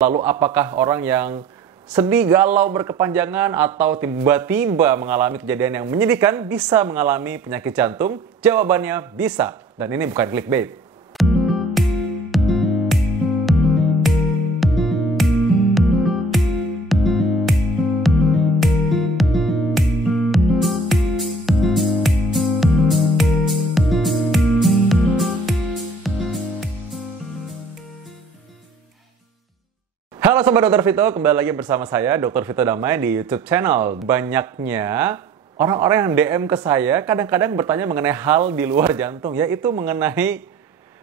Lalu apakah orang yang sedih, galau, berkepanjangan, atau tiba-tiba mengalami kejadian yang menyedihkan bisa mengalami penyakit jantung? Jawabannya bisa. Dan ini bukan clickbait. Halo Sobat Dr. Vito, kembali lagi bersama saya Dr. Vito Damai di YouTube channel. Banyaknya orang-orang yang DM ke saya kadang-kadang bertanya mengenai hal di luar jantung, yaitu mengenai,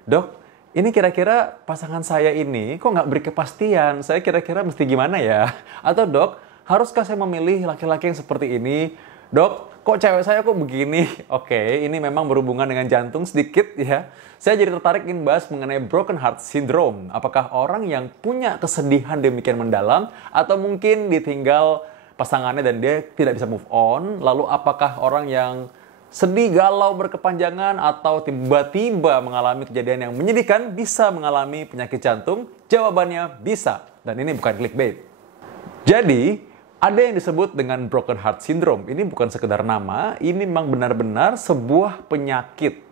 dok, ini kira-kira pasangan saya ini kok nggak beri kepastian, saya kira-kira mesti gimana ya? Atau dok, haruskah saya memilih laki-laki yang seperti ini? Dok, kok cewek saya kok begini? Oke, ini memang berhubungan dengan jantung sedikit ya. Saya jadi tertarik ingin bahas mengenai broken heart syndrome. Apakah orang yang punya kesedihan demikian mendalam atau mungkin ditinggal pasangannya dan dia tidak bisa move on? Lalu apakah orang yang sedih, galau, berkepanjangan atau tiba-tiba mengalami kejadian yang menyedihkan bisa mengalami penyakit jantung? Jawabannya bisa. Dan ini bukan clickbait. Jadi, ada yang disebut dengan broken heart syndrome. Ini bukan sekedar nama, ini memang benar-benar sebuah penyakit.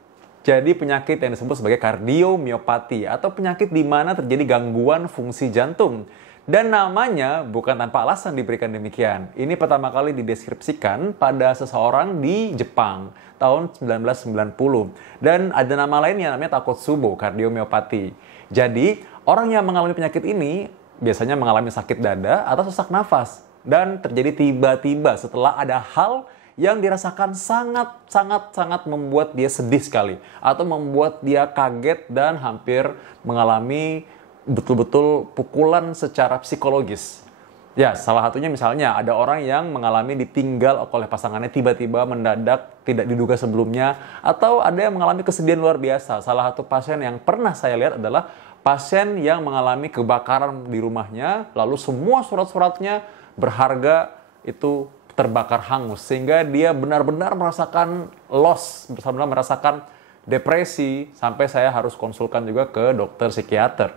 Jadi penyakit yang disebut sebagai kardiomiopati atau penyakit di mana terjadi gangguan fungsi jantung. Dan namanya bukan tanpa alasan diberikan demikian. Ini pertama kali dideskripsikan pada seseorang di Jepang tahun 1990. Dan ada nama lainnya namanya Takotsubo kardiomiopati. Jadi orang yang mengalami penyakit ini biasanya mengalami sakit dada atau sesak nafas. Dan terjadi tiba-tiba setelah ada hal yang dirasakan sangat membuat dia sedih sekali. Atau membuat dia kaget dan hampir mengalami betul-betul pukulan secara psikologis. Ya, salah satunya misalnya ada orang yang mengalami ditinggal oleh pasangannya tiba-tiba mendadak, tidak diduga sebelumnya. Atau ada yang mengalami kesedihan luar biasa. Salah satu pasien yang pernah saya lihat adalah pasien yang mengalami kebakaran di rumahnya, lalu semua surat-suratnya berharga itu terbakar hangus, sehingga dia benar-benar merasakan loss, benar-benar merasakan depresi, sampai saya harus konsulkan juga ke dokter psikiater.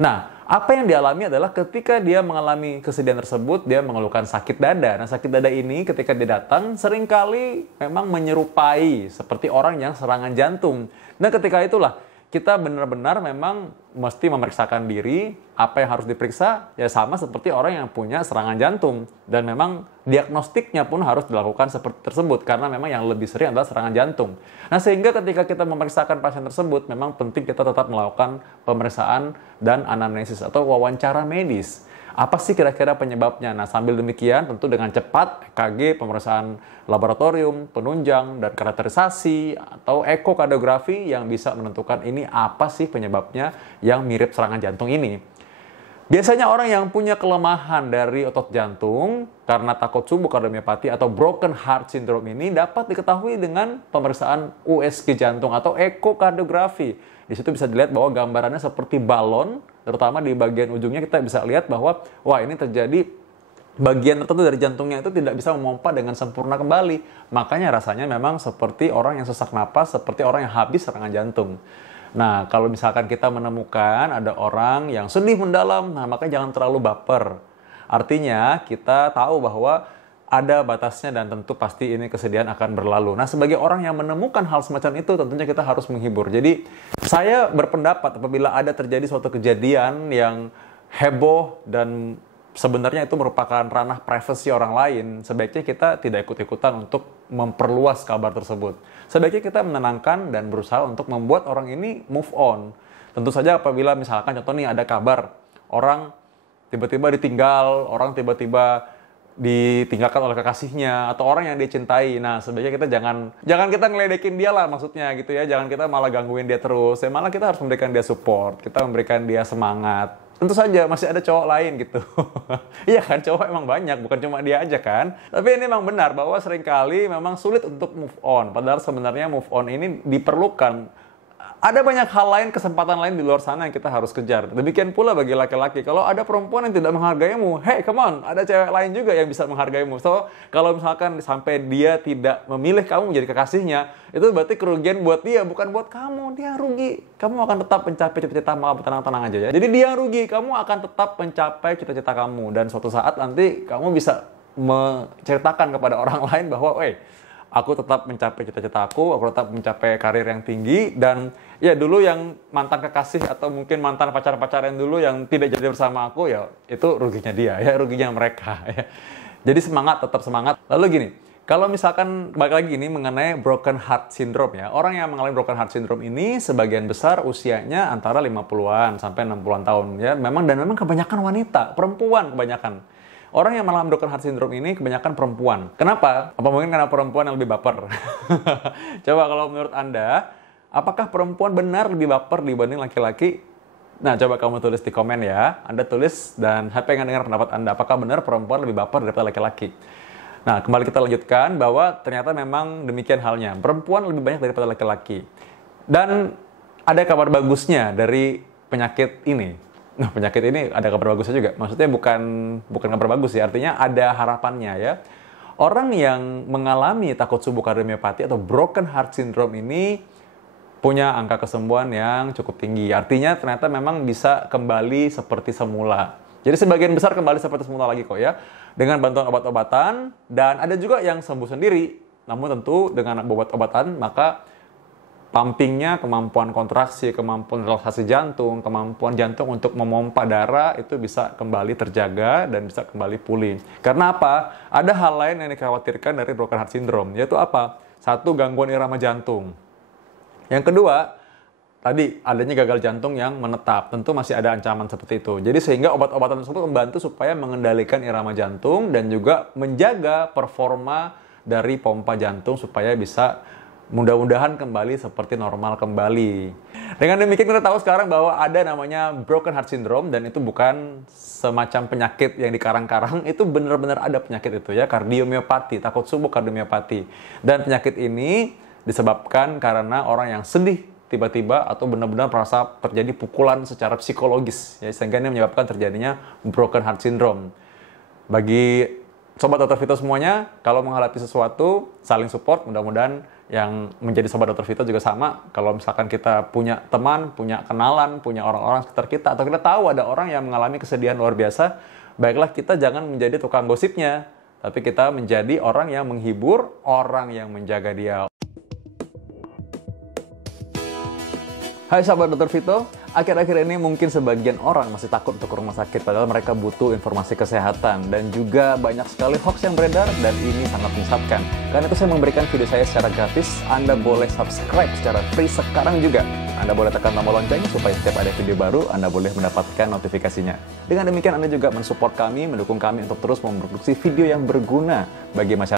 Nah, apa yang dialami adalah ketika dia mengalami kesedihan tersebut, dia mengeluhkan sakit dada. Nah, sakit dada ini ketika dia datang, seringkali memang menyerupai seperti orang yang serangan jantung. Nah, ketika itulah kita benar-benar memang mesti memeriksakan diri. Apa yang harus diperiksa? Ya sama seperti orang yang punya serangan jantung. Dan memang diagnostiknya pun harus dilakukan seperti tersebut. Karena memang yang lebih sering adalah serangan jantung. Nah, sehingga ketika kita memeriksakan pasien tersebut, memang penting kita tetap melakukan pemeriksaan dan anamnesis atau wawancara medis. Apa sih kira-kira penyebabnya? Nah, sambil demikian tentu dengan cepat EKG, pemeriksaan laboratorium, penunjang, dan karakterisasi atau ekokardiografi yang bisa menentukan ini apa sih penyebabnya yang mirip serangan jantung ini. Biasanya orang yang punya kelemahan dari otot jantung karena Takotsubo kardiomiopati atau broken heart syndrome ini dapat diketahui dengan pemeriksaan USG jantung atau ekokardiografi. Di situ bisa dilihat bahwa gambarannya seperti balon, terutama di bagian ujungnya kita bisa lihat bahwa wah ini terjadi bagian tertentu dari jantungnya itu tidak bisa memompa dengan sempurna kembali. Makanya rasanya memang seperti orang yang sesak napas, seperti orang yang habis serangan jantung. Nah, kalau misalkan kita menemukan ada orang yang sedih mendalam, nah makanya jangan terlalu baper. Artinya kita tahu bahwa ada batasnya dan tentu pasti ini kesedihan akan berlalu. Nah, sebagai orang yang menemukan hal semacam itu, tentunya kita harus menghibur. Jadi, saya berpendapat apabila ada terjadi suatu kejadian yang heboh dan sebenarnya itu merupakan ranah privasi orang lain, sebaiknya kita tidak ikut-ikutan untuk memperluas kabar tersebut. Sebaiknya kita menenangkan dan berusaha untuk membuat orang ini move on. Tentu saja apabila misalkan contoh nih ada kabar, orang tiba-tiba ditinggal, orang tiba-tiba ditinggalkan oleh kekasihnya atau orang yang dia cintai. Nah, sebaiknya kita jangan kita ngeledekin dia lah maksudnya gitu ya. Jangan kita malah gangguin dia terus. Ya malah kita harus memberikan dia support, kita memberikan dia semangat. Tentu saja masih ada cowok lain gitu. Iya kan, cowok emang banyak, bukan cuma dia aja kan. Tapi ini memang benar bahwa seringkali memang sulit untuk move on. Padahal sebenarnya move on ini diperlukan. Ada banyak hal lain, kesempatan lain di luar sana yang kita harus kejar. Demikian pula bagi laki-laki. Kalau ada perempuan yang tidak menghargaimu, hey, come on, ada cewek lain juga yang bisa menghargaimu. So, kalau misalkan sampai dia tidak memilih kamu menjadi kekasihnya, itu berarti kerugian buat dia, bukan buat kamu. Dia rugi. Kamu akan tetap mencapai cita-cita kamu, tenang-tenang aja ya. Jadi dia rugi, kamu akan tetap mencapai cita-cita kamu. Dan suatu saat nanti kamu bisa menceritakan kepada orang lain bahwa, aku tetap mencapai cita-cita aku tetap mencapai karir yang tinggi, dan ya dulu yang mantan kekasih atau mungkin mantan pacar-pacaran dulu yang tidak jadi bersama aku, ya itu ruginya dia, ya ruginya mereka. Ya. Jadi semangat, tetap semangat. Lalu gini, kalau misalkan balik lagi ini mengenai broken heart syndrome ya, orang yang mengalami broken heart syndrome ini sebagian besar usianya antara 50-an sampai 60-an tahun ya, memang kebanyakan wanita, perempuan kebanyakan. Orang yang mengalami broken heart syndrome ini kebanyakan perempuan. Kenapa? Apa mungkin karena perempuan yang lebih baper? Coba kalau menurut Anda, apakah perempuan benar lebih baper dibanding laki-laki? Nah, coba kamu tulis di komen ya. Anda tulis dan saya pengen dengar pendapat Anda. Apakah benar perempuan lebih baper daripada laki-laki? Nah, kembali kita lanjutkan bahwa ternyata memang demikian halnya. Perempuan lebih banyak daripada laki-laki. Dan ada kabar bagusnya dari penyakit ini. Nah, penyakit ini ada kabar bagusnya juga. Maksudnya bukan kabar bagus ya, artinya ada harapannya ya. Orang yang mengalami takut subuh kardiomiopati atau broken heart syndrome ini punya angka kesembuhan yang cukup tinggi. Artinya ternyata memang bisa kembali seperti semula. Jadi sebagian besar kembali seperti semula lagi kok ya. Dengan bantuan obat-obatan, dan ada juga yang sembuh sendiri. Namun tentu dengan obat-obatan maka pumpingnya, kemampuan kontraksi, kemampuan relaksasi jantung, kemampuan jantung untuk memompa darah itu bisa kembali terjaga dan bisa kembali pulih. Karena apa? Ada hal lain yang dikhawatirkan dari broken heart syndrome, yaitu apa? Satu, gangguan irama jantung. Yang kedua, tadi adanya gagal jantung yang menetap. Tentu masih ada ancaman seperti itu. Jadi sehingga obat-obatan tersebut membantu supaya mengendalikan irama jantung dan juga menjaga performa dari pompa jantung supaya bisa mudah-mudahan kembali seperti normal kembali. Dengan demikian kita tahu sekarang bahwa ada namanya broken heart syndrome, dan itu bukan semacam penyakit yang dikarang-karang, itu benar-benar ada penyakit itu ya, kardiomiopati, takut subuh kardiomiopati. Dan penyakit ini disebabkan karena orang yang sedih tiba-tiba atau benar-benar merasa terjadi pukulan secara psikologis ya, sehingga ini menyebabkan terjadinya broken heart syndrome. Bagi Sobat Dr. Vito semuanya, kalau menghadapi sesuatu, saling support. Mudah-mudahan yang menjadi Sobat Dr. Vito juga sama. Kalau misalkan kita punya teman, punya kenalan, punya orang-orang sekitar kita, atau kita tahu ada orang yang mengalami kesedihan luar biasa, baiklah kita jangan menjadi tukang gosipnya, tapi kita menjadi orang yang menghibur, orang yang menjaga dia. Hai Sahabat Dr. Vito, akhir-akhir ini mungkin sebagian orang masih takut untuk ke rumah sakit, padahal mereka butuh informasi kesehatan, dan juga banyak sekali hoax yang beredar, dan ini sangat menyesatkan. Karena itu saya memberikan video saya secara gratis. Anda boleh subscribe secara free sekarang juga. Anda boleh tekan tombol lonceng supaya setiap ada video baru, Anda boleh mendapatkan notifikasinya. Dengan demikian Anda juga mensupport kami, mendukung kami untuk terus memproduksi video yang berguna bagi masyarakat.